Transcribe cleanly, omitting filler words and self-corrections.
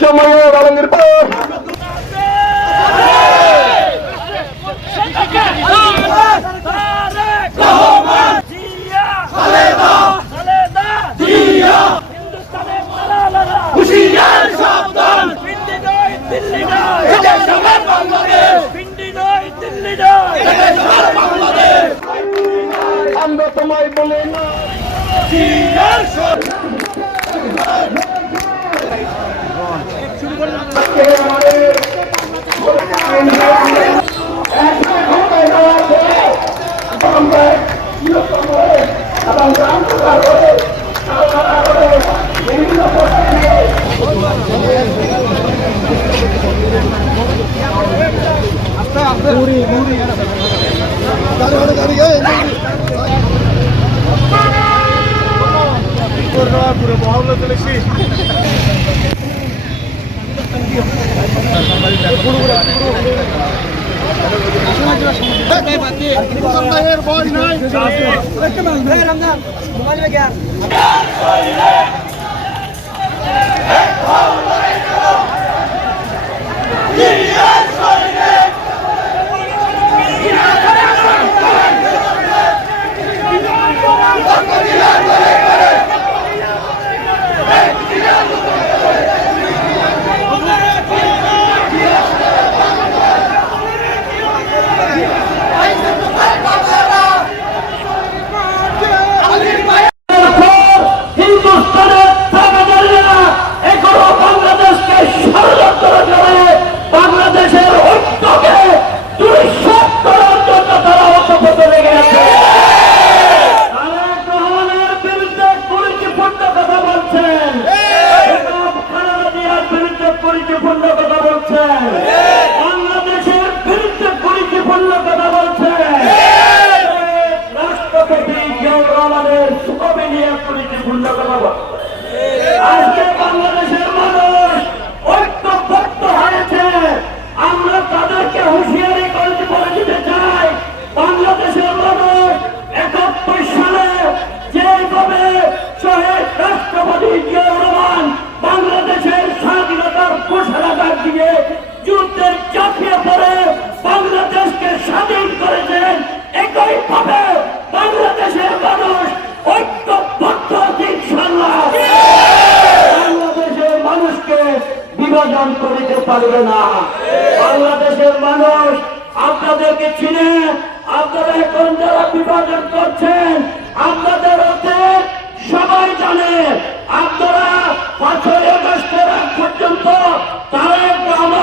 বৈষম্যের আলমগীর আমরা তোমায় বলে না পুরো মহল্লা চলেছি আজকে বাংলাদেশের মানুষ ঐক্যবদ্ধ হয়েছে। আমরা তাদেরকে হুঁশিয়ারি করে দিতে চাই, বাংলাদেশের মানুষ ৭১ সালে যেভাবে শহীদ রাষ্ট্রপতি জিয়াউর রহমান বাংলাদেশের স্বাধীনতার ঘোষণাগার দিয়ে যুদ্ধের ঝাঁপিয়ে পড়ে বাংলাদেশকে স্বাধীন করেছেন, একইভাবে বাংলাদেশের মানুষ ঐক্যবদ্ধ ইনশাআল্লাহ বাংলাদেশের মানুষকে বিভাজন করিতে পারবে না। বাংলাদেশের মানুষ আপনাদেরকে চিনে, আপনারা এখন যারা বিভাজন করছেন আপনাদের হতে সবাই জানে। আপনারা ৫ই আগস্টের আগ পর্যন্ত তারেক রহমান